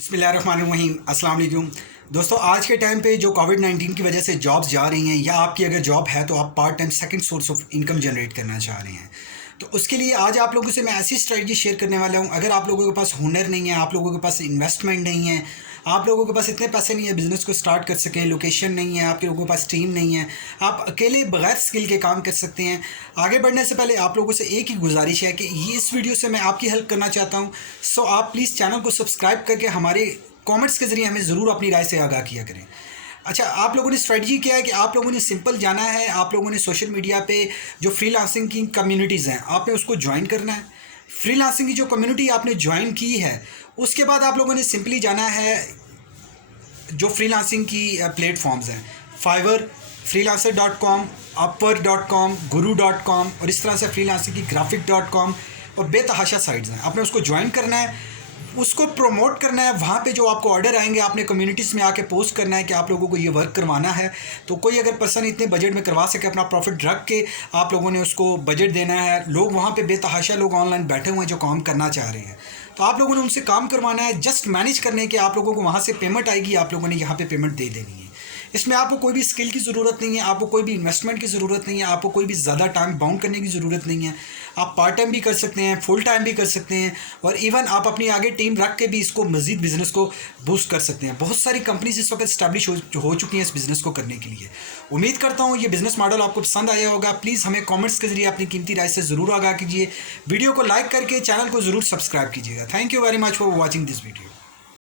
बिस्मिल्लाहिर्रहमानिर्रहीम, अस्सलाम वालेकुम। दोस्तों, आज के टाइम पे जो कोविड-19 की वजह से जॉब्स जा रही हैं या आपकी अगर जॉब है तो आप part time second source of income generate करना चाह रहे हैं, तो उसके लिए आज आप लोगों से मैं ऐसी स्ट्रेटजी शेयर करने वाला हूं। अगर आप लोगों के पास हुनर नहीं है, आप लोगों के पास इन्वेस्टमेंट नहीं है, आप लोगों के पास इतने पैसे नहीं है बिज़नेस को स्टार्ट कर सकें, लोकेशन नहीं है, आपके लोगों के पास टीम नहीं है, आप अकेले बगैर स्किल के काम कर सकते हैं। आगे बढ़ने से पहले आप लोगों से एक ही गुजारिश है कि ये इस वीडियो से मैं आपकी हेल्प करना चाहता हूँ। सो आप प्लीज़ चैनल को सब्सक्राइब करके हमारे कमेंट्स के ज़रिए हमें ज़रूर अपनी राय से आगाह किया करें। अच्छा, आप लोगों ने स्ट्रेटजी क्या है कि आप लोगों ने सिंपल जाना है, आप लोगों ने सोशल मीडिया पे जो फ्रीलांसिंग की कम्युनिटीज़ हैं, आपने उसको ज्वाइन करना है। फ्रीलांसिंग की जो कम्युनिटी आपने ज्वाइन की है, उसके बाद आप लोगों ने सिंपली जाना है जो फ्रीलांसिंग की प्लेटफॉर्म्स हैं, फाइवर, freelancer.com, upwork.com, guru.com और इस तरह से फ्रीलांसिंग की graphic.com और बेतहाशा साइट्स हैं। आपने उसको ज्वाइन करना है, उसको प्रमोट करना है। वहाँ पे जो आपको ऑर्डर आएंगे आपने कम्युनिटीज़ में आके पोस्ट करना है कि आप लोगों को ये वर्क करवाना है। तो कोई अगर पर्सन इतने बजट में करवा सके, अपना प्रॉफिट रख के आप लोगों ने उसको बजट देना है। लोग वहाँ पे बेतहाशा लोग ऑनलाइन बैठे हुए हैं जो काम करना चाह रहे हैं, तो आप लोगों ने उनसे काम करवाना है। जस्ट मैनेज करने के आप लोगों को वहाँ से पेमेंट आएगी, आप लोगों ने यहाँ पे पेमेंट दे देनी है। इसमें आपको कोई भी स्किल की ज़रूरत नहीं है, आपको कोई भी इन्वेस्टमेंट की ज़रूरत नहीं है, आपको कोई भी ज़्यादा टाइम बाउंड करने की ज़रूरत नहीं है। आप पार्ट टाइम भी कर सकते हैं, फुल टाइम भी कर सकते हैं और इवन आप अपनी आगे टीम रख के भी इसको मज़ीद बिज़नेस को बूस्ट कर सकते हैं। बहुत सारी कंपनीज इस वक्त इस्टेब्लिश हो चुकी हैं इस बिज़नेस को करने के लिए। उम्मीद करता हूँ ये बिज़नेस मॉडल आपको पसंद आया होगा। प्लीज़ हमें कॉमेंट्स के ज़रिए अपनी कीमती राय से ज़रूर आगाह कीजिए। वीडियो को लाइक करके चैनल को ज़रूर सब्सक्राइब कीजिएगा। Thank you very much for watching this video.